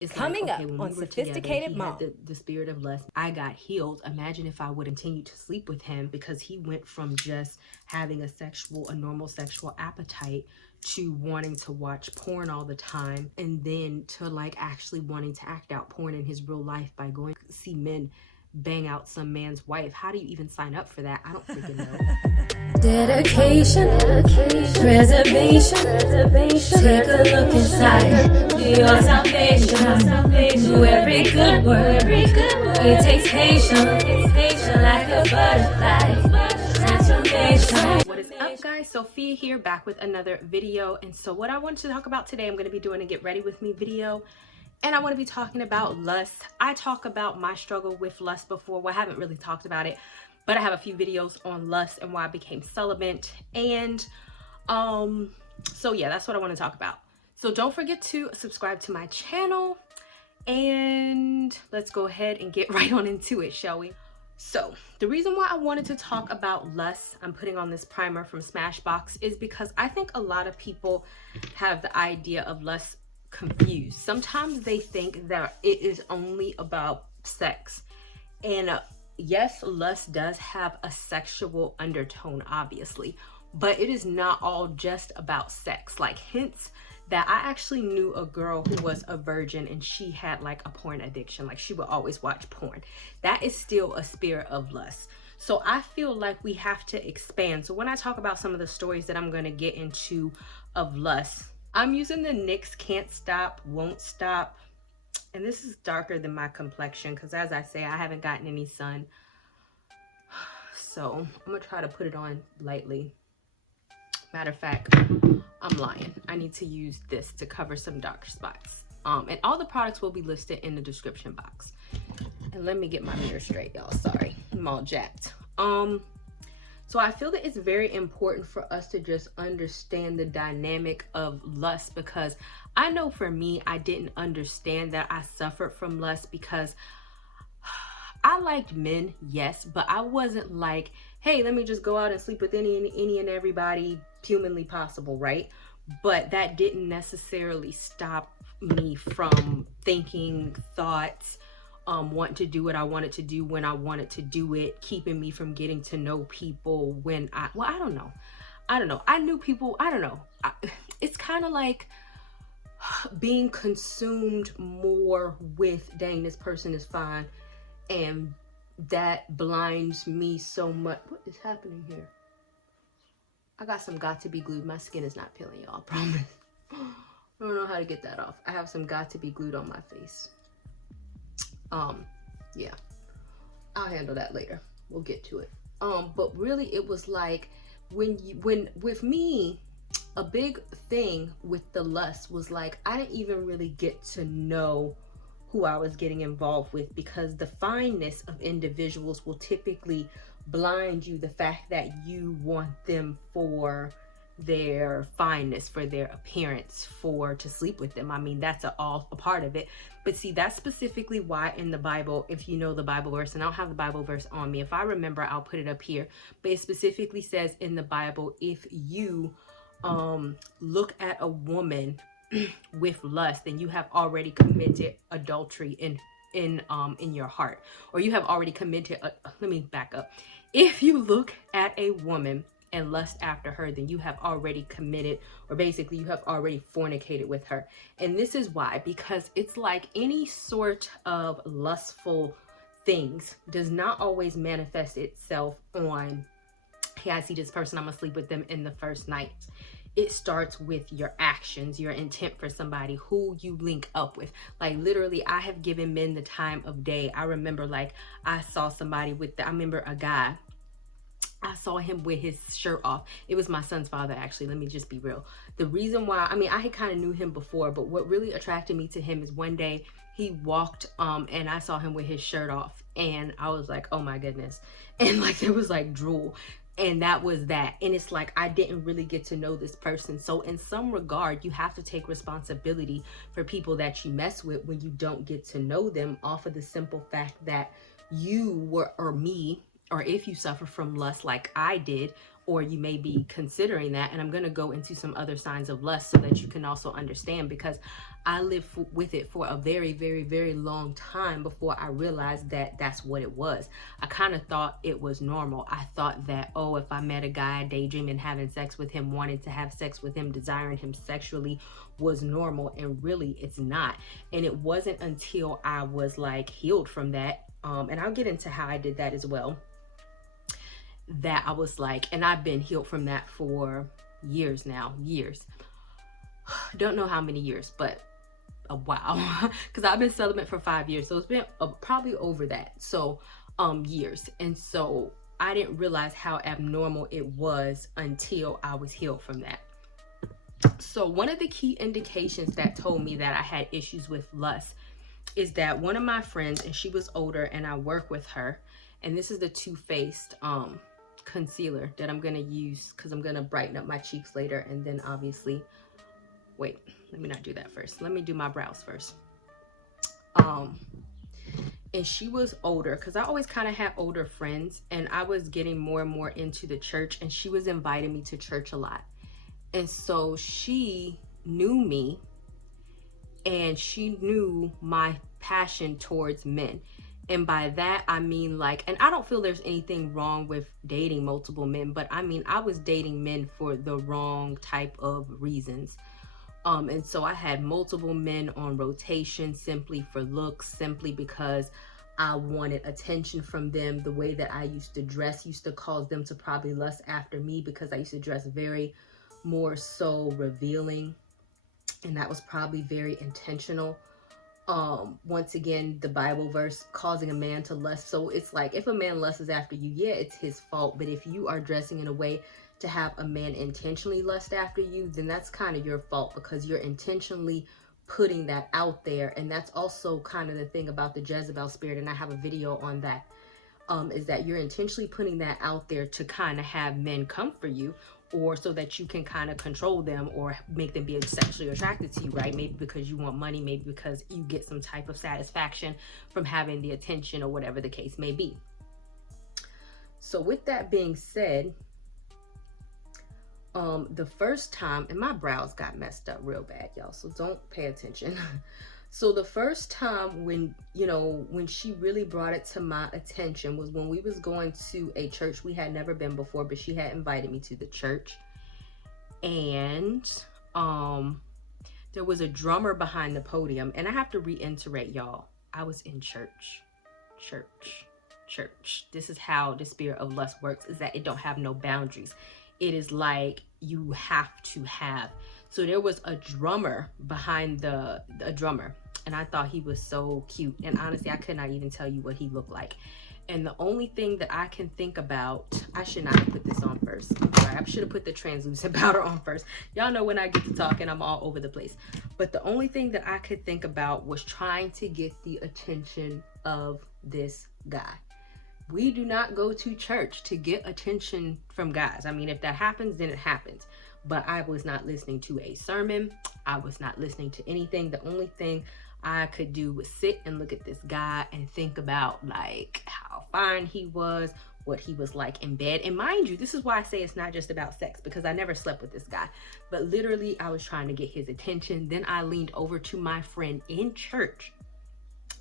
It's Coming like, okay, up when on we were Sophisticated together, he Mom. had the spirit of lust. I got healed. Imagine if I would continue to sleep with him, because he went from just having a normal sexual appetite to wanting to watch porn all the time, and then to like actually wanting to act out porn in his real life by going to see men bang out some man's wife. How do you even sign up for that? I don't freaking know. Dedication, preservation, take a look inside your salvation. Do every good work, it takes patience, like a butterfly, transformation. What is up, guys? Sophia here, back with another video. And so what I want to talk about today, I'm going to be doing a get ready with me video, and I want to be talking about lust. I talk about my struggle with lust before. Well, I haven't really talked about it, but I have a few videos on lust and why I became celibate. And so yeah, that's what I want to talk about. So don't forget to subscribe to my channel, and let's go ahead and get right on into it, shall we? So the reason why I wanted to talk about lust, I'm putting on this primer from Smashbox, is because I think a lot of people have the idea of lust confused. Sometimes they think that it is only about sex. And yes, lust does have a sexual undertone, obviously, but it is not all just about sex. Like, hence that I actually knew a girl who was a virgin and she had like a porn addiction. Like, she would always watch porn. That is still a spirit of lust. So I feel like we have to expand. So when I talk about some of the stories that I'm going to get into of lust, I'm using the NYX Can't Stop, Won't Stop. And this is darker than my complexion because, as I say, I haven't gotten any sun. So I'm going to try to put it on lightly. Matter of fact, I'm lying. I need to use this to cover some dark spots. And all the products will be listed in the description box. And let me get my mirror straight, y'all. Sorry, I'm all jacked. So I feel that it's very important for us to just understand the dynamic of lust, because I know for me, I didn't understand that I suffered from lust, because I liked men, yes, but I wasn't like, hey, let me just go out and sleep with any and everybody humanly possible, right? But that didn't necessarily stop me from thinking thoughts, wanting to do what I wanted to do when I wanted to do it, keeping me from getting to know people when I don't know. I knew people, I don't know. It's kind of like being consumed more with, dang, this person is fine. And that blinds me so much. What is happening here? I got some got to be glued. My skin is not peeling, y'all, I promise. I don't know how to get that off. I have some got to be glued on my face. Yeah, I'll handle that later. We'll get to it. But really, it was like when with me, a big thing with the lust was like, I didn't even really get to know who I was getting involved with, because the fineness of individuals will typically blind you the fact that you want them for their fineness, for their appearance, for to sleep with them. I mean, that's all a part of it. But see, that's specifically why in the Bible, if you know the Bible verse, and I don't have the Bible verse on me, if I remember, I'll put it up here, but it specifically says in the Bible, if you look at a woman with lust, then you have already committed adultery in your heart, or you have already committed let me back up. If you look at a woman and lust after her, then you have already committed, or basically you have already fornicated with her. And this is why, because it's like any sort of lustful things does not always manifest itself on, hey, I see this person, I'm gonna sleep with them in the first night. It starts with your actions, your intent for somebody, who you link up with. Like, literally, I have given men the time of day. I remember, like, I saw somebody I remember a guy, I saw him with his shirt off. It was my son's father, actually. Let me just be real. The reason why, I mean, I had kind of knew him before, but what really attracted me to him is one day he walked, and I saw him with his shirt off, and I was like, oh my goodness. And like, there was like drool. And that was that. And it's like, I didn't really get to know this person. So in some regard, you have to take responsibility for people that you mess with when you don't get to know them, off of the simple fact that you were, or me, or if you suffer from lust like I did, or you may be considering that. And I'm going to go into some other signs of lust so that you can also understand, because I lived with it for a very, very, very long time before I realized that that's what it was. I kind of thought it was normal. I thought that, oh, if I met a guy, daydreaming, having sex with him, wanting to have sex with him, desiring him sexually was normal. And really it's not. And it wasn't until I was like healed from that. And I'll get into how I did that as well, that I was like, and I've been healed from that for years now, years. Don't know how many years, but a while, because I've been celibate for 5 years. So it's been probably over that. So years. And so I didn't realize how abnormal it was until I was healed from that. So one of the key indications that told me that I had issues with lust is that one of my friends, and she was older and I work with her, and this is the Too Faced concealer that I'm going to use because I'm going to brighten up my cheeks later. And then obviously, wait, let me not do that first. Let me do my brows first. And she was older, because I always kind of had older friends, and I was getting more and more into the church, and she was inviting me to church a lot. And so she knew me, and she knew my passion towards men. And by that, I mean, like, and I don't feel there's anything wrong with dating multiple men, but I mean, I was dating men for the wrong type of reasons. And so I had multiple men on rotation simply for looks, simply because I wanted attention from them. The way that I used to dress used to cause them to probably lust after me, because I used to dress very more so revealing. And that was probably very intentional. Once again, the Bible verse, causing a man to lust. So it's like, if a man lusts after you, yeah, it's his fault. But if you are dressing in a way to have a man intentionally lust after you, then that's kind of your fault, because you're intentionally putting that out there. And that's also kind of the thing about the Jezebel spirit. And I have a video on that, is that you're intentionally putting that out there to kind of have men come for you, or so that you can kind of control them or make them be sexually attracted to you, right? Maybe because you want money, maybe because you get some type of satisfaction from having the attention, or whatever the case may be. So with that being said, the first time, and my brows got messed up real bad, y'all, so don't pay attention. So the first time when she really brought it to my attention was when we was going to a church we had never been before, but she had invited me to the church. And there was a drummer behind the podium. And I have to reiterate, y'all, I was in church. This is how the spirit of lust works, is that it don't have no boundaries. It is like you have to have. So there was a drummer behind a drummer, and I thought he was so cute. And honestly, I could not even tell you what he looked like. And the only thing that I can think about, I should not have put this on first. I'm sorry, I should have put the translucent powder on first. Y'all know when I get to talking, I'm all over the place. But the only thing that I could think about was trying to get the attention of this guy. We do not go to church to get attention from guys. I mean, if that happens, then it happens. But I was not listening to a sermon. I was not listening to anything. The only thing I could do was sit and look at this guy and think about like how fine he was, what he was like in bed. And mind you, this is why I say it's not just about sex, because I never slept with this guy. But literally, I was trying to get his attention. Then I leaned over to my friend in church,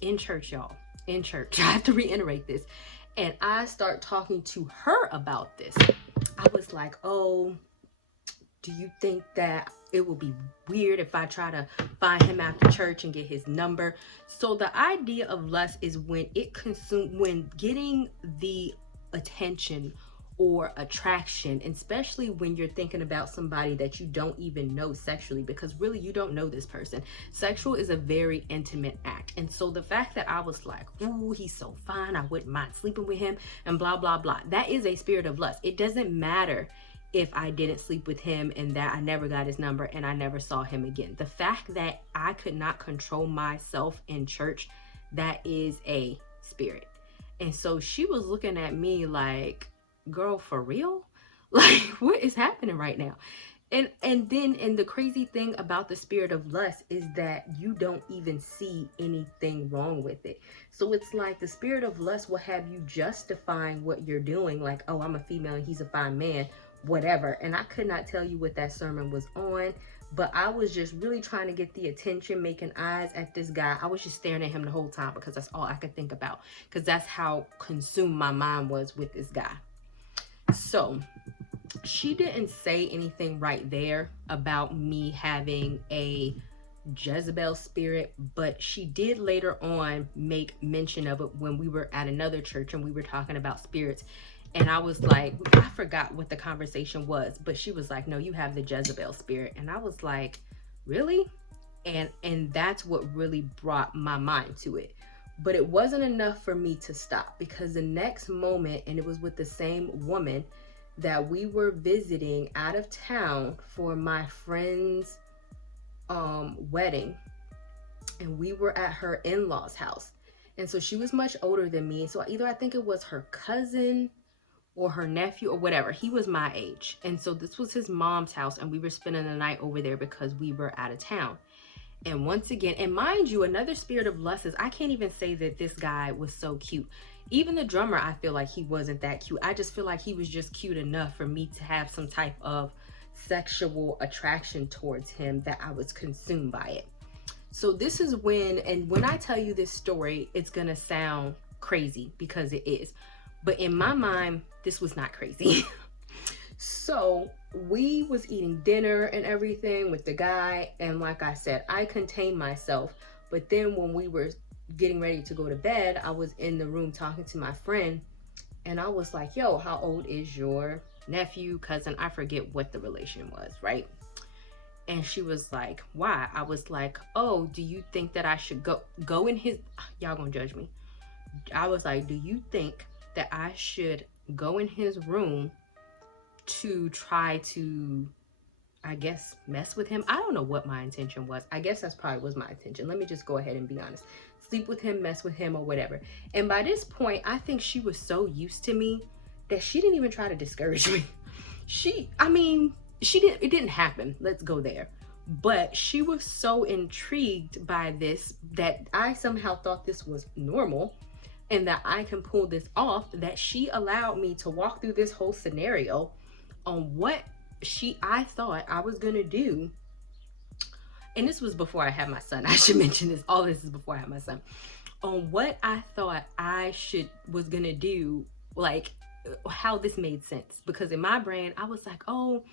y'all, in church. I have to reiterate this. And I start talking to her about this. I was like, oh, do you think that it will be weird if I try to find him after church and get his number? So the idea of lust is when getting the attention or attraction, especially when you're thinking about somebody that you don't even know sexually, because really you don't know this person. Sexual is a very intimate act. And so the fact that I was like, ooh, he's so fine, I wouldn't mind sleeping with him, and blah, blah, blah. That is a spirit of lust. It doesn't matter if I didn't sleep with him and that I never got his number and I never saw him again. The fact that I could not control myself in church, that is a spirit. And so she was looking at me like, girl, for real? Like, what is happening right now? And the crazy thing about the spirit of lust is that you don't even see anything wrong with it. So it's like the spirit of lust will have you justifying what you're doing, like, oh, I'm a female and he's a fine man, whatever. And I could not tell you what that sermon was on, but I was just really trying to get the attention, making eyes at this guy. I was just staring at him the whole time because that's all I could think about, because that's how consumed my mind was with this guy. So she didn't say anything right there about me having a Jezebel spirit, but she did later on make mention of it when we were at another church and we were talking about spirits. And I was like, I forgot what the conversation was, but she was like, no, you have the Jezebel spirit. And I was like, really? And that's what really brought my mind to it. But it wasn't enough for me to stop, because the next moment, and it was with the same woman that we were visiting out of town for my friend's wedding, and we were at her in-laws house. And so she was much older than me, so either I think it was her cousin or her nephew or whatever. He was my age, and so this was his mom's house, and we were spending the night over there because we were out of town. And once again, and mind you, another spirit of lust is, I can't even say that this guy was so cute. Even the drummer, I feel like he wasn't that cute. I just feel like he was just cute enough for me to have some type of sexual attraction towards him, that I was consumed by it. So this is when, and when I tell you this story, it's gonna sound crazy because it is, but in my mind, this was not crazy. So we was eating dinner and everything with the guy, and like I said, I contained myself. But then when we were getting ready to go to bed, I was in the room talking to my friend, and I was like, yo, how old is your nephew, cousin? I forget what the relation was, right? And she was like, why? I was like, oh, do you think that I should go in his, y'all gonna judge me. I was like, do you think that I should go in his room to try to, I guess, mess with him? I don't know what my intention was. I guess that's probably was my intention. Let me just go ahead and be honest. Sleep with him, mess with him, or whatever. And by this point, I think she was so used to me that she didn't even try to discourage me. It didn't happen. Let's go there. But she was so intrigued by this that I somehow thought this was normal and that I can pull this off, that she allowed me to walk through this whole scenario on what I thought I was gonna do. And this was before I had my son. I should mention this. All this is before I had my son. On what I thought I was gonna do, like how this made sense. Because in my brain, I was like, oh,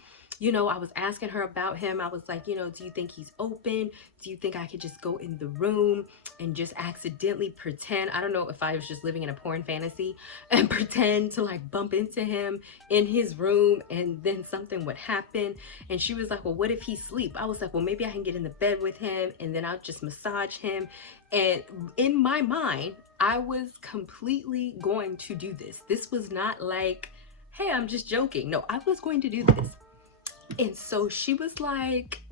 I was asking her about him. I was like, do you think he's open? Do you think I could just go in the room and just accidentally pretend? I don't know if I was just living in a porn fantasy and pretend to like bump into him in his room and then something would happen. And she was like, well, what if he sleep? I was like, well, maybe I can get in the bed with him and then I'll just massage him. And in my mind, I was completely going to do this. This was not like, hey, I'm just joking. No, I was going to do this. And so she was like,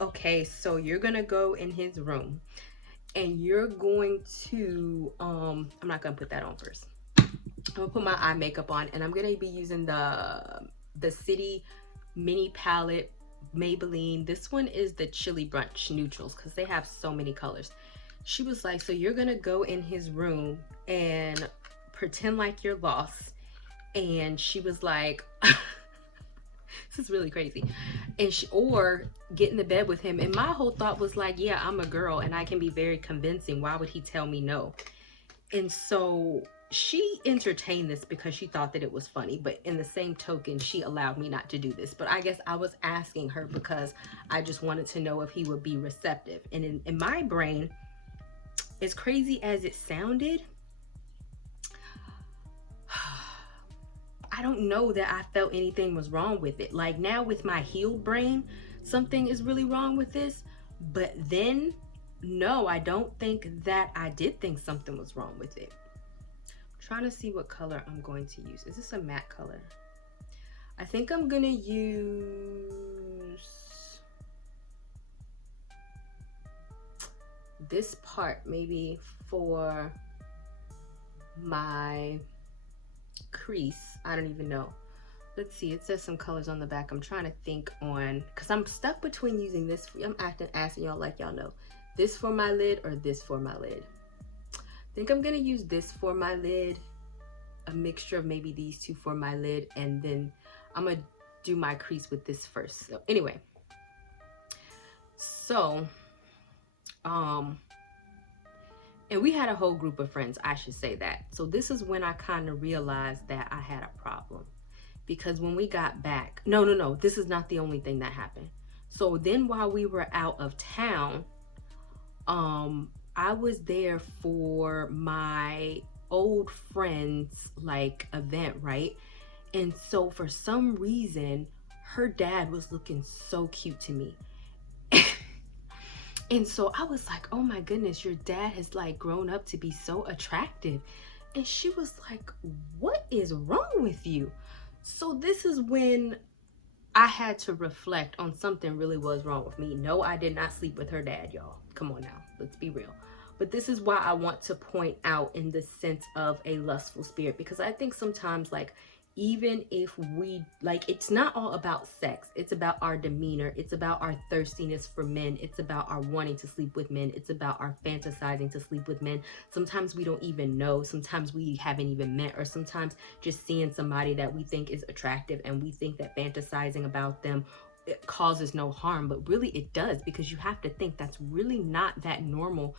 okay, so you're gonna go in his room and you're going to, I'm not gonna put that on first. I'm gonna put my eye makeup on, and I'm gonna be using the City Mini Palette Maybelline. This one is the Chili Brunch Neutrals because they have so many colors. She was like, so you're gonna go in his room and pretend like you're lost. And she was like, this is really crazy. Or get in the bed with him. And my whole thought was like, yeah, I'm a girl and I can be very convincing. Why would he tell me no? And so she entertained this because she thought that it was funny. But in the same token, she allowed me not to do this. But I guess I was asking her because I just wanted to know if he would be receptive. And in my brain, as crazy as it sounded, I don't know that I felt anything was wrong with it. Like now with my healed brain, something is really wrong with this. But then, no, I don't think that I did think something was wrong with it. I'm trying to see what color I'm going to use. Is this a matte color? I think I'm gonna use this part maybe for my crease. I don't even know. Let's see, it says some colors on the back. I'm trying to think on, because I'm stuck between using this. I'm asking y'all like y'all know, this for my lid or this for my lid. I think I'm gonna use this for my lid, a mixture of maybe these two for my lid, and then I'm gonna do my crease with this first. So anyway, so and we had a whole group of friends, I should say that. So this is when I kind of realized that I had a problem, because when we got back, no, this is not the only thing that happened. So then while we were out of town, I was there for my old friend's like event, right? And so for some reason, her dad was looking so cute to me. And so I was like, oh my goodness, your dad has like grown up to be so attractive. And she was like, what is wrong with you? So this is when I had to reflect on something really was wrong with me. No, I did not sleep with her dad, y'all. Come on now, let's be real. But this is why I want to point out in the sense of a lustful spirit, because I think sometimes, like, even if we, like, it's not all about sex. It's about our demeanor. It's about our thirstiness for men. It's about our wanting to sleep with men. It's about our fantasizing to sleep with men. Sometimes we don't even know. Sometimes we haven't even met, or sometimes just seeing somebody that we think is attractive and we think that fantasizing about them, it causes no harm, but really it does, because you have to think that's really not that normal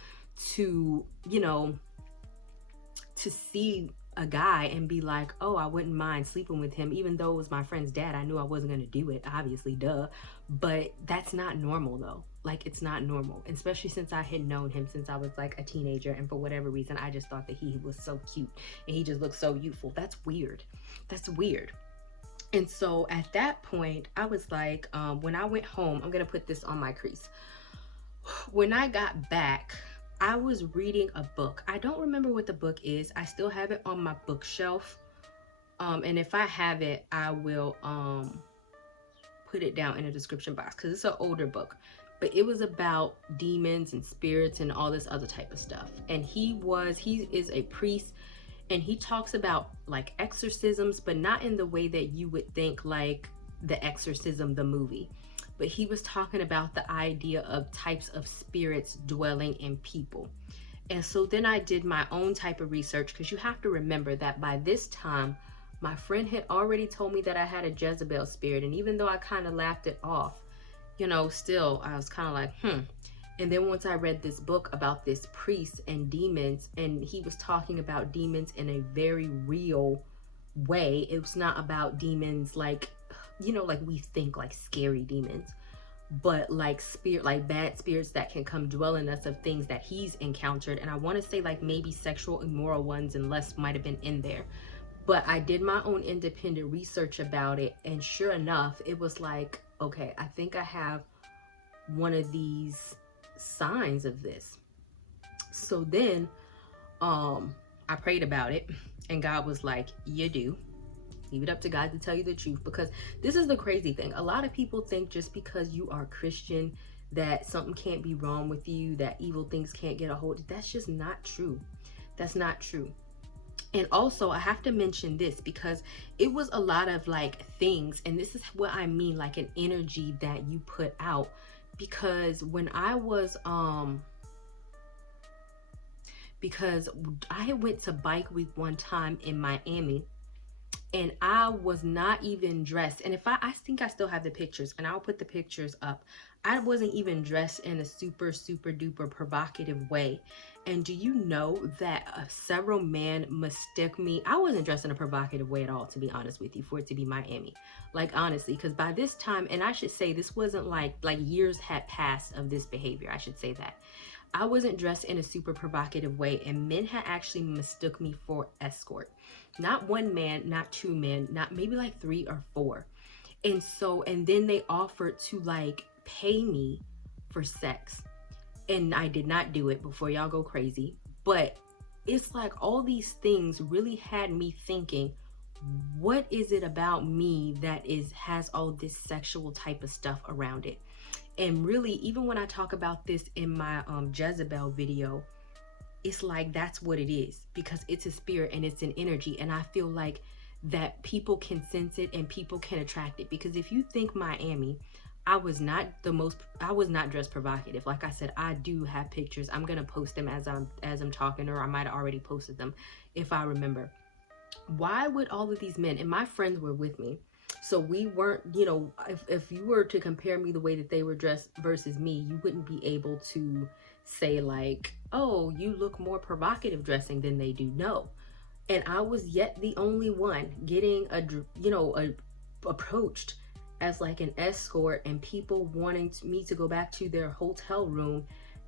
to, you know, to see a guy and be like, oh, I wouldn't mind sleeping with him, even though it was my friend's dad. I knew I wasn't going to do it, obviously, duh. But that's not normal, though. Like, it's not normal, especially since I had known him since I was like a teenager, and for whatever reason I just thought that he was so cute and he just looked so youthful. That's weird. That's weird. And so at that point I was like, when I went home, I'm gonna put this on my crease. When I got back, I was reading a book. I don't remember what the book is. I still have it on my bookshelf. And if I have it, I will put it down in the description box, because it's an older book. But it was about demons and spirits and all this other type of stuff. And he is a priest, and he talks about like exorcisms, but not in the way that you would think like The Exorcism, the movie. But he was talking about the idea of types of spirits dwelling in people. And so then I did my own type of research, because you have to remember that by this time, my friend had already told me that I had a Jezebel spirit. And even though I kind of laughed it off, you know, still I was kind of like, And then once I read this book about this priest and demons, and he was talking about demons in a very real way. It was not about demons like, you know, like we think like scary demons, but like bad spirits that can come dwell in us of things that he's encountered. And I want to say like maybe sexual immoral ones, and less might have been in there. But I did my own independent research about it, and sure enough, it was like, okay, I think I have one of these signs of this. So then I prayed about it, and God was like, you do. Leave it up to God to tell you the truth, because this is the crazy thing. A lot of people think just because you are Christian that something can't be wrong with you, that evil things can't get a hold. That's just not true. That's not true. And also I have to mention this, because it was a lot of like things, and this is what I mean, like an energy that you put out. Because when I was because I went to Bike Week one time in Miami, and I was not even dressed. And if I think I still have the pictures, and I'll put the pictures up. I wasn't even dressed in a super duper provocative way. And do you know that several men mistook me? I wasn't dressed in a provocative way at all, to be honest with you, for it to be Miami. Like, honestly, because by this time, and I should say this wasn't like years had passed of this behavior. I should say that. I wasn't dressed in a super provocative way, and men had actually mistook me for escort. Not one man, not two men, not maybe like 3 or 4. And so, and then they offered to like pay me for sex. And I did not do it, before y'all go crazy. But it's like all these things really had me thinking, what is it about me that has all this sexual type of stuff around it? And really, even when I talk about this in my Jezebel video, it's like that's what it is, because it's a spirit and it's an energy. And I feel like that people can sense it and people can attract it. Because if you think Miami, I was not dressed provocative. Like I said, I do have pictures. I'm gonna post them as I'm talking, or I might have already posted them if I remember. Why would all of these men, and my friends were with me, So we weren't, you know, if you were to compare me the way that they were dressed versus me, you wouldn't be able to say like, oh, you look more provocative dressing than they do. No. And I was yet the only one getting approached as like an escort, and people wanting me to go back to their hotel room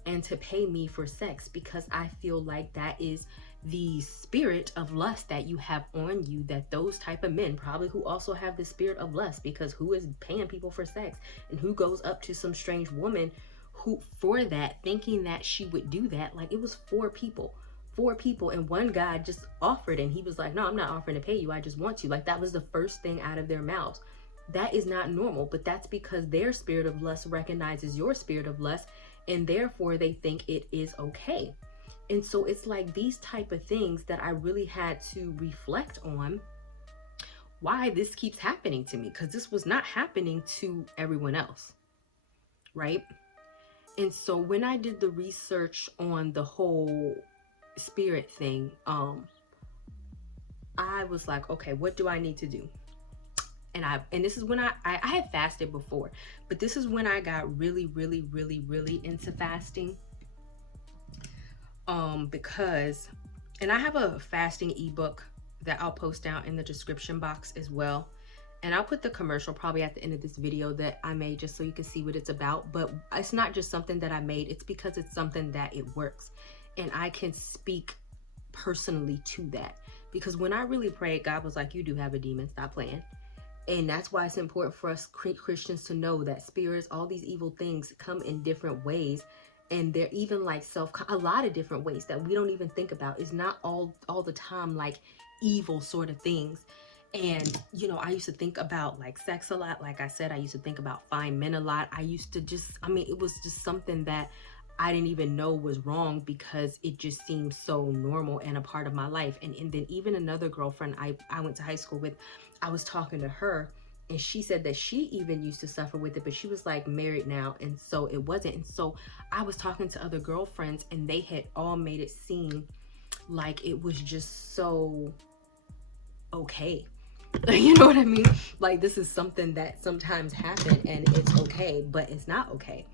and to pay me for sex, because I feel like that is the spirit of lust that you have on you, that those type of men probably who also have the spirit of lust, because who is paying people for sex, and who goes up to some strange woman who for that, thinking that she would do that. Like, it was four people, and one guy just offered, and he was like, no, I'm not offering to pay you, I just want you. Like, that was the first thing out of their mouths. That is not normal, but that's because their spirit of lust recognizes your spirit of lust, and therefore they think it is okay. And so it's like these type of things that I really had to reflect on why this keeps happening to me, because this was not happening to everyone else, right? And so when I did the research on the whole spirit thing, I was like, okay, what do I need to do? And this is when I had fasted before, but this is when I got really into fasting. Because, and I have a fasting ebook that I'll post down in the description box as well. And I'll put the commercial probably at the end of this video that I made, just so you can see what it's about. But it's not just something that I made, it's because it's something that it works. And I can speak personally to that. Because when I really prayed, God was like, you do have a demon, stop playing. And that's why it's important for us Christians to know that spirits, all these evil things, come in different ways. And they're even like a lot of different ways that we don't even think about. It's not all the time like evil sort of things. And, you know, I used to think about like sex a lot. Like I said, I used to think about fine men a lot. I used to just, I mean, it was just something that I didn't even know was wrong, because it just seemed so normal and a part of my life. And then even another girlfriend I went to high school with, I was talking to her, and she said that she even used to suffer with it, but she was like married now, and so it wasn't. And so I was talking to other girlfriends, and they had all made it seem like it was just so okay. You know what I mean? Like, this is something that sometimes happens and it's okay, but it's not okay.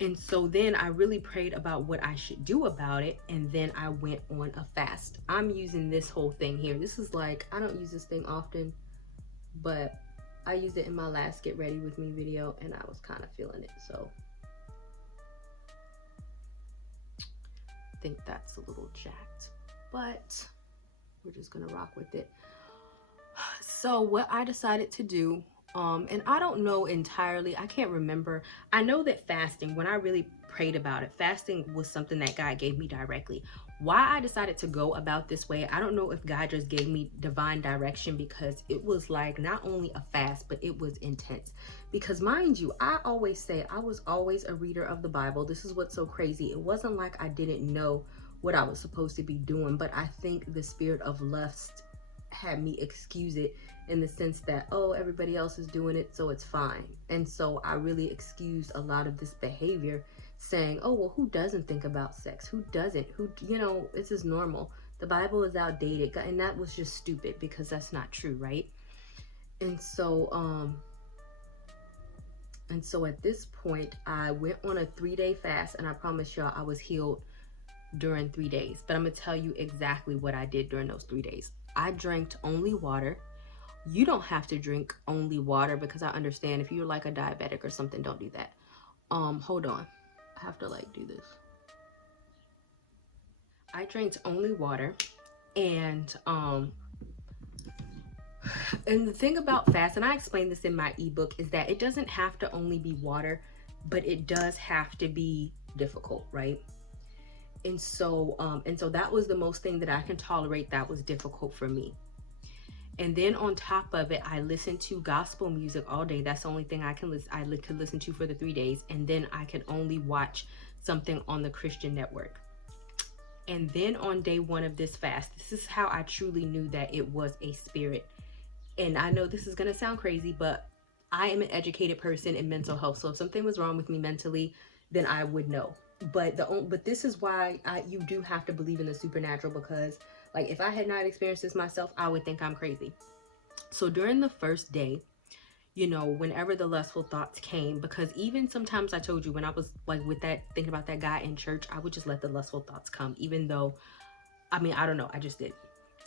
And so then I really prayed about what I should do about it, and then I went on a fast. I'm using this whole thing here. This is like, I don't use this thing often, but I used it in my last Get Ready With Me video, and I was kind of feeling it. So I think that's a little jacked, but we're just gonna rock with it. So what I decided to do, and I don't know entirely, I can't remember. I know that fasting, when I really prayed about it, fasting was something that God gave me directly. Why I decided to go about this way, I don't know if God just gave me divine direction, because it was like not only a fast, but it was intense. Because mind you, I always say I was always a reader of the Bible. This is what's so crazy. It wasn't like I didn't know what I was supposed to be doing, but I think the spirit of lust had me excuse it, in the sense that, oh, everybody else is doing it, so it's fine. And so I really excused a lot of this behavior, saying, oh, well, who doesn't think about sex? Who doesn't? Who, you know, this is normal. The Bible is outdated. And that was just stupid, because that's not true, right? And so at this point, I went on a 3-day fast, and I promise y'all I was healed during 3 days. But I'm gonna tell you exactly what I did during those 3 days. I drank only water. You don't have to drink only water, because I understand if you're like a diabetic or something, don't do that. Hold on. I have to like do this. I drank only water, and the thing about fast, and I explained this in my ebook, is that it doesn't have to only be water, but it does have to be difficult, right? And so that was the most thing that I can tolerate that was difficult for me. And then on top of it, I listened to gospel music all day. That's the only thing I could listen to for the 3 days. And then I could only watch something on the Christian network. And then on day 1 of this fast, this is how I truly knew that it was a spirit. And I know this is going to sound crazy, but I am an educated person in mental health. So if something was wrong with me mentally, then I would know. But this is why you do have to believe in the supernatural, because like if I had not experienced this myself, I would think I'm crazy. So during the first day, you know, whenever the lustful thoughts came, because even sometimes I told you when I was like with that, thinking about that guy in church, I would just let the lustful thoughts come, even though, I mean, I don't know, I just did.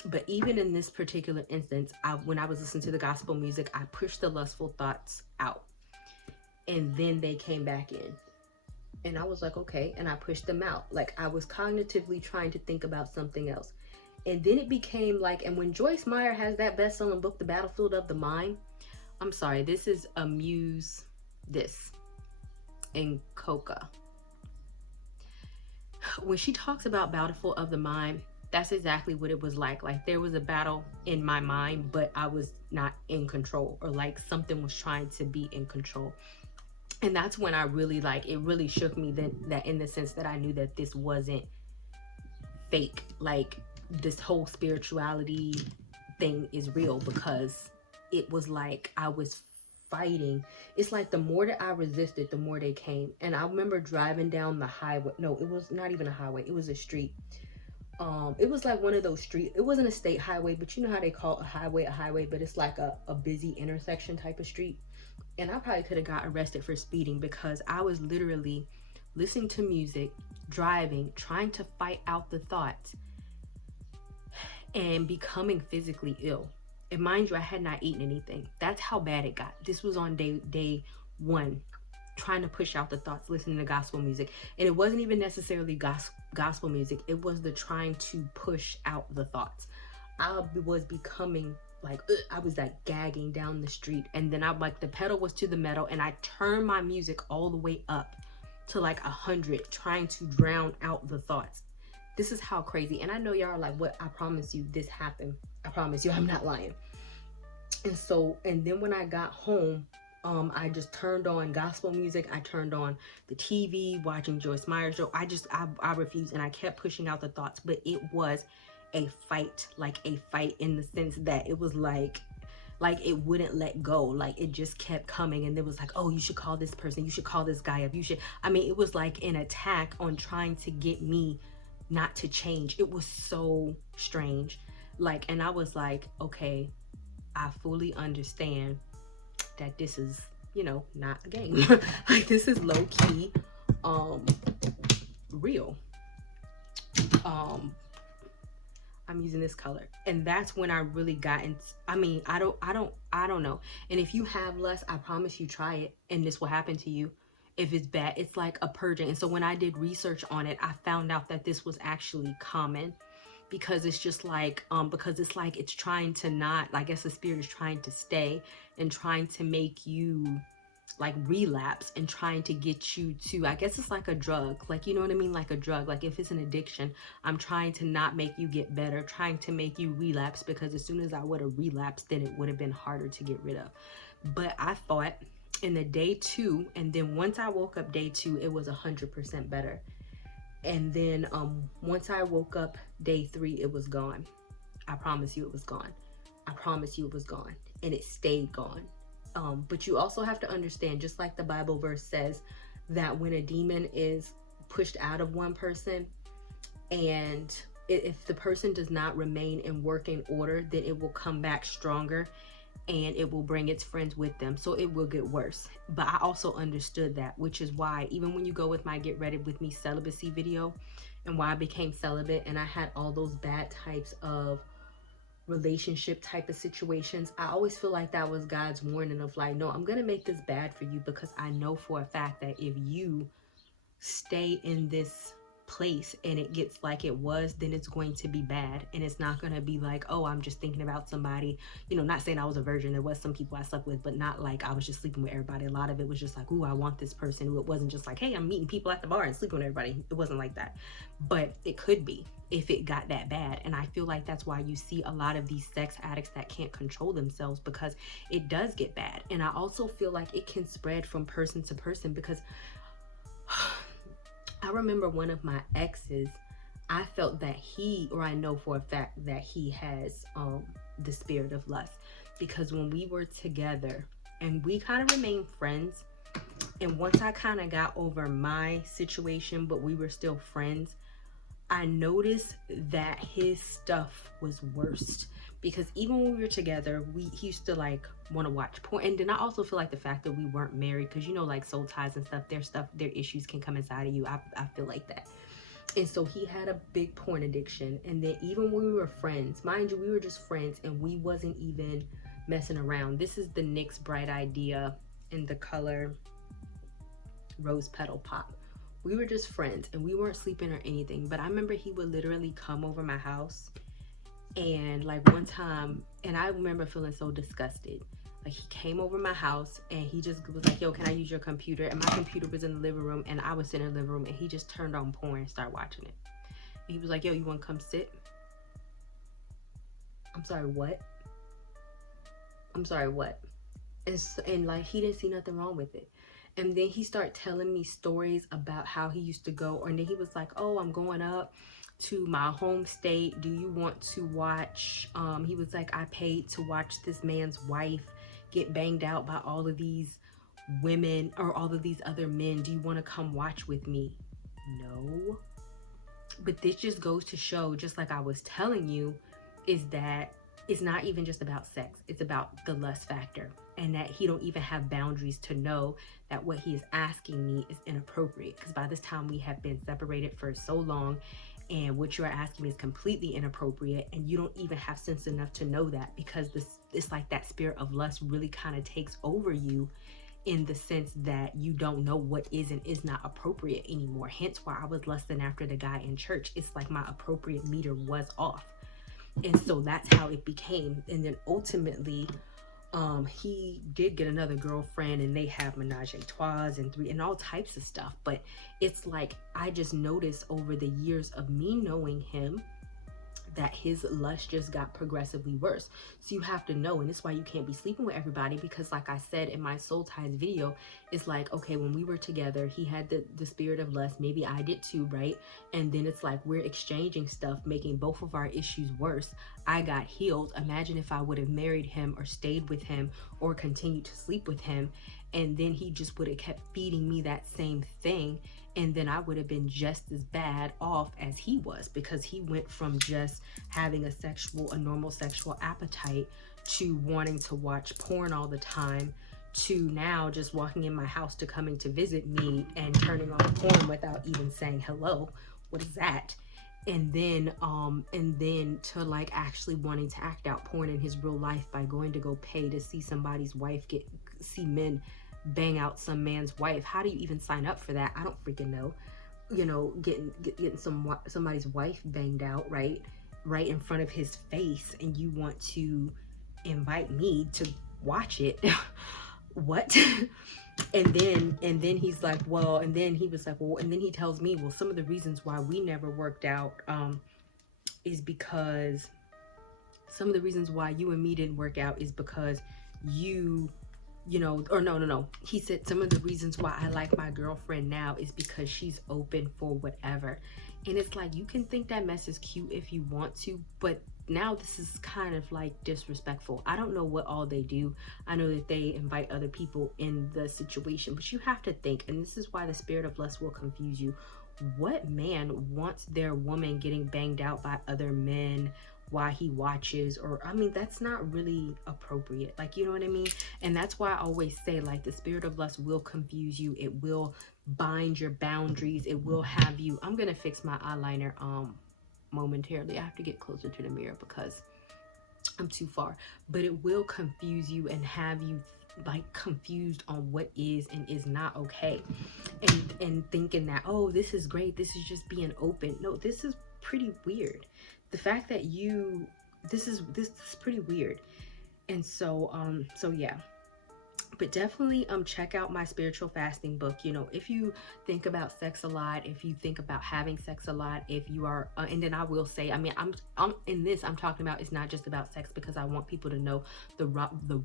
But even in this particular instance, when I was listening to the gospel music, I pushed the lustful thoughts out, and then they came back in. And I was like, okay, and I pushed them out. Like I was cognitively trying to think about something else. And then it became like, and when Joyce Meyer has that best-selling book, The Battlefield of the Mind, I'm sorry, this is Amuse This in Coca. When she talks about Battlefield of the Mind, that's exactly what it was like. Like there was a battle in my mind, but I was not in control, or like something was trying to be in control. And that's when I really like, it really shook me that in the sense that I knew that this wasn't fake. Like this whole spirituality thing is real, because it was like I was fighting. It's like the more that I resisted, the more they came. And I remember driving down the highway. No, it was not even a highway. It was a street. It was like one of those streets. It wasn't a state highway, but you know how they call a highway, but it's like a busy intersection type of street. And I probably could have got arrested for speeding, because I was literally listening to music, driving, trying to fight out the thoughts, and becoming physically ill. And mind you, I had not eaten anything. That's how bad it got. This was on day one, trying to push out the thoughts, listening to gospel music. And it wasn't even necessarily gospel music. It was the trying to push out the thoughts. I was becoming like, I was like gagging down the street. And then I like, the pedal was to the metal, and I turned my music all the way up to like 100, trying to drown out the thoughts. This is how crazy. And I know y'all are like, what? I promise you this happened. I promise you, I'm not lying. And then when I got home, I just turned on gospel music. I turned on the TV, watching Joyce Meyer show. I refused, and I kept pushing out the thoughts. But it was a fight, like a fight in the sense that it was like it wouldn't let go. Like it just kept coming, and it was like, oh, you should call this person. You should call this guy up. I mean, it was like an attack on trying to get me not to change. It was so strange. Like, and I was like, okay, I fully understand that this is, you know, not a game. Like this is low key, real. I'm using this color. And that's when I really got into, I mean, I don't know. And if you have lust, I promise you, try it, and this will happen to you. If it's bad, it's like a purging. And so when I did research on it, I found out that this was actually common, because it's just like, because it's like, it's trying to not, I guess the spirit is trying to stay and trying to make you like relapse, and trying to get you to, I guess it's like a drug, like, you know what I mean? Like a drug, like if it's an addiction, I'm trying to not make you get better, trying to make you relapse, because as soon as I would have relapsed, then it would have been harder to get rid of. But I thought in the day 2, and then once I woke up day 2, it was 100% better. And then once I woke up day 3, it was gone. I promise you it was gone. I promise you it was gone, and it stayed gone. But you also have to understand, just like the Bible verse says, that when a demon is pushed out of one person, and if the person does not remain in working order, then it will come back stronger, and it will bring its friends with them. So it will get worse. But I also understood that, which is why even when you go with my Get Ready With Me celibacy video, and why I became celibate, and I had all those bad types of relationship type of situations, I always feel like that was God's warning of like, no, I'm gonna make this bad for you, because I know for a fact that if you stay in this place and it gets like it was, then it's going to be bad. And it's not going to be like, oh, I'm just thinking about somebody, you know, not saying I was a virgin. There was some people I slept with, but not like I was just sleeping with everybody. A lot of it was just like, ooh, I want this person. It wasn't just like, hey, I'm meeting people at the bar and sleeping with everybody. It wasn't like that. But it could be if it got that bad. And I feel like that's why you see a lot of these sex addicts that can't control themselves, because it does get bad. And I also feel like it can spread from person to person, because I remember one of my exes, I felt that I know for a fact that he has the spirit of lust, because when we were together and we kind of remained friends, and once I kind of got over my situation, but we were still friends, I noticed that his stuff was worse, because even when we were together, he used to like want to watch porn. And then I also feel like the fact that we weren't married, because you know, like soul ties and stuff, their issues can come inside of you. I feel like that. And so he had a big porn addiction. And then even when we were friends, mind you, we were just friends and we wasn't even messing around. This is the NYX Bright Idea in the color Rose Petal Pop. We were just friends and we weren't sleeping or anything. But I remember he would literally come over my house. And like one time, and I remember feeling so disgusted. Like he came over my house and he just was like, yo, can I use your computer? And my computer was in the living room and I was sitting in the living room, and he just turned on porn and started watching it. And he was like, yo, you want to come sit? I'm sorry, what? I'm sorry, what? And like he didn't see nothing wrong with it. And then he started telling me stories about how he used to go. And then he was like, oh, I'm going up to my home state. Do you want to watch? He was like, I paid to watch this man's wife get banged out by all of these women or all of these other men. Do you want to come watch with me? No. But this just goes to show, just like I was telling you, is that it's not even just about sex. It's about the lust factor, and that he don't even have boundaries to know that what he is asking me is inappropriate. Because by this time we have been separated for so long, and what you're asking me is completely inappropriate, and you don't even have sense enough to know that, because it's like that spirit of lust really kind of takes over you, in the sense that you don't know what is and is not appropriate anymore. Hence why I was lusting after the guy in church. It's like my appropriate meter was off. And so that's how it became. And then ultimately, he did get another girlfriend, and they have menage a trois and all types of stuff. But it's like, I just noticed over the years of me knowing him that his lust just got progressively worse. So you have to know, and it's why you can't be sleeping with everybody, because like I said in my soul ties video, it's like, okay, when we were together, he had the spirit of lust, maybe I did too, right? And then it's like we're exchanging stuff, making both of our issues worse. I got healed. Imagine if I would have married him or stayed with him or continued to sleep with him, and then he just would have kept feeding me that same thing, and then I would have been just as bad off as he was, because he went from just having a normal sexual appetite to wanting to watch porn all the time, to now just walking in my house to coming to visit me and turning on porn without even saying hello. What is that? And then to like actually wanting to act out porn in his real life by going to go pay to see somebody's wife see men bang out some man's wife. How do you even sign up for that? I don't freaking know. You know, getting somebody's wife banged out right in front of his face, and you want to invite me to watch it. What? and then he's like, well, and then he was like, well, and then he tells me, well, some of the reasons why we never worked out is because some of the reasons why you and me didn't work out is because you know, or no. He said some of the reasons why I like my girlfriend now is because she's open for whatever. And it's like, you can think that mess is cute if you want to, but now this is kind of like disrespectful. I don't know what all they do. I know that they invite other people in the situation, but you have to think, and this is why the spirit of lust will confuse you. What man wants their woman getting banged out by other men while he watches? Or I mean, that's not really appropriate, like, you know what I mean? And that's why I always say, like, the spirit of lust will confuse you. It will bind your boundaries. It will have you, I'm gonna fix my eyeliner momentarily. I have to get closer to the mirror because I'm too far, but it will confuse you and have you like confused on what is and is not okay, and thinking that, oh, this is great, this is just being open. No, this is pretty weird. The fact that this is pretty weird. And so yeah. But definitely check out my spiritual fasting book. You know, if you think about sex a lot, if you think about having sex a lot, if you are and then I will say, I mean, I'm in this, I'm talking about, it's not just about sex, because I want people to know the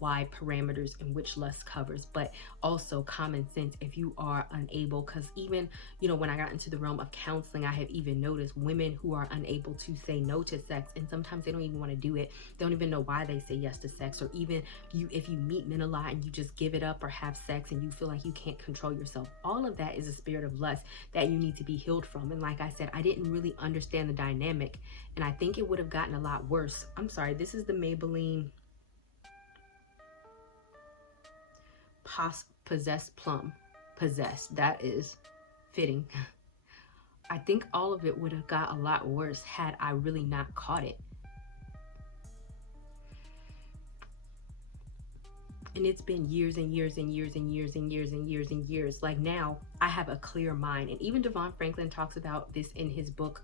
wide parameters in which lust covers, but also common sense if you are unable. Because even, you know, when I got into the realm of counseling, I have even noticed women who are unable to say no to sex, and sometimes they don't even want to do it. They don't even know why they say yes to sex. Or even if you meet men a lot and you just give give it up or have sex and you feel like you can't control yourself. All of that is a spirit of lust that you need to be healed from. And like I said, I didn't really understand the dynamic, and I think it would have gotten a lot worse. I'm sorry, this is the Maybelline Possessed Plum. Possessed, that is fitting. I think all of it would have got a lot worse had I really not caught it. And it's been years and years and years and years and years and years and years. Like, now I have a clear mind. And even Devon Franklin talks about this in his book,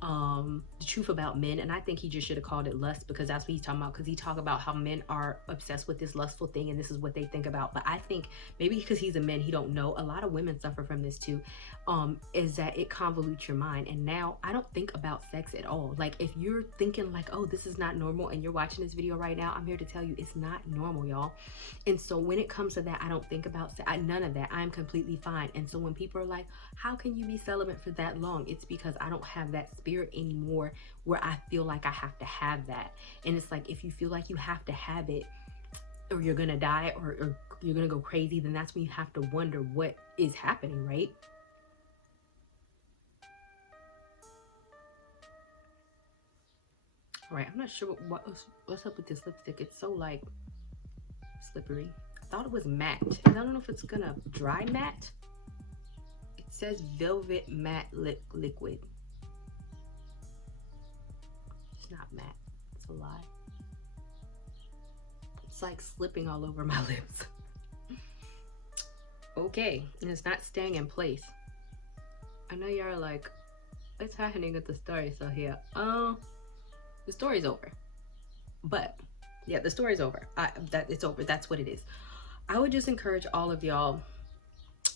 The Truth About Men. And I think he just should have called it lust, because that's what he's talking about. Because he talk about how men are obsessed with this lustful thing and this is what they think about. But I think maybe because he's a man, he don't know. A lot of women suffer from this too. Is that it convolutes your mind. And now I don't think about sex at all. Like, if you're thinking like, oh, this is not normal, and you're watching this video right now, I'm here to tell you it's not normal, y'all. And so when it comes to that, I don't think about none of that. I'm completely fine. And so when people are like, how can you be celibate for that long? It's because I don't have that spirit anymore where I feel like I have to have that. And it's like, if you feel like you have to have it, or you're gonna die, or you're gonna go crazy, then that's when you have to wonder what is happening, right? All right, I'm not sure what's up with this lipstick. It's so like slippery. I thought it was matte, and I don't know if it's gonna dry matte. It says velvet matte liquid. It's not matte, it's a lie. It's like slipping all over my lips. Okay, and it's not staying in place. I know y'all are like, what's happening with the story? So here, the story's over. But yeah, the story's over. It's over. That's what it is. I would just encourage all of y'all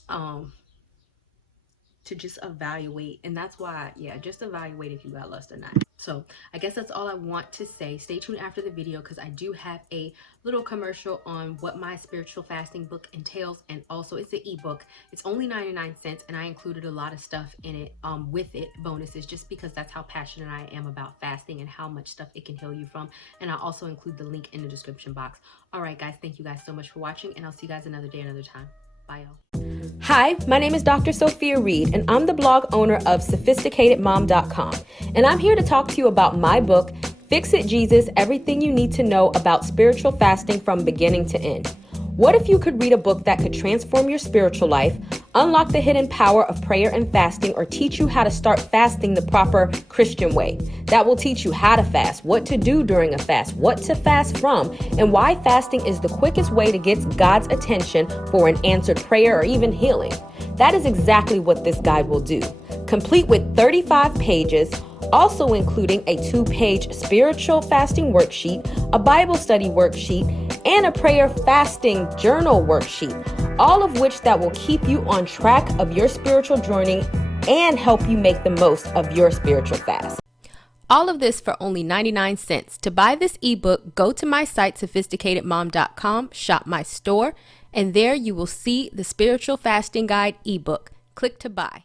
to just evaluate. And that's why, yeah, just evaluate if you got lust or not. So I guess that's all I want to say. Stay tuned after the video, because I do have a little commercial on what my spiritual fasting book entails. And also it's an ebook. It's only 99 cents, and I included a lot of stuff in it with it, bonuses, just because that's how passionate I am about fasting and how much stuff it can heal you from. And I also include the link in the description box. All right, guys, thank you guys so much for watching, and I'll see you guys another day, another time. Bye, y'all. Hi, my name is Dr. Sophia Reed, and I'm the blog owner of Sophie-sticatedmom.com. And I'm here to talk to you about my book, Fix It Jesus, Everything You Need to Know About Spiritual Fasting from Beginning to End. What if you could read a book that could transform your spiritual life, unlock the hidden power of prayer and fasting, or teach you how to start fasting the proper Christian way? That will teach you how to fast, what to do during a fast, what to fast from, and why fasting is the quickest way to get God's attention for an answered prayer or even healing. That is exactly what this guide will do. Complete with 35 pages, also including a 2-page spiritual fasting worksheet, a Bible study worksheet, and a prayer fasting journal worksheet, all of which that will keep you on track of your spiritual journey and help you make the most of your spiritual fast. All of this for only 99 cents. To buy this ebook, go to my site, Sophie-sticatedmom.com, shop my store, and there you will see the Spiritual Fasting Guide ebook. Click to buy.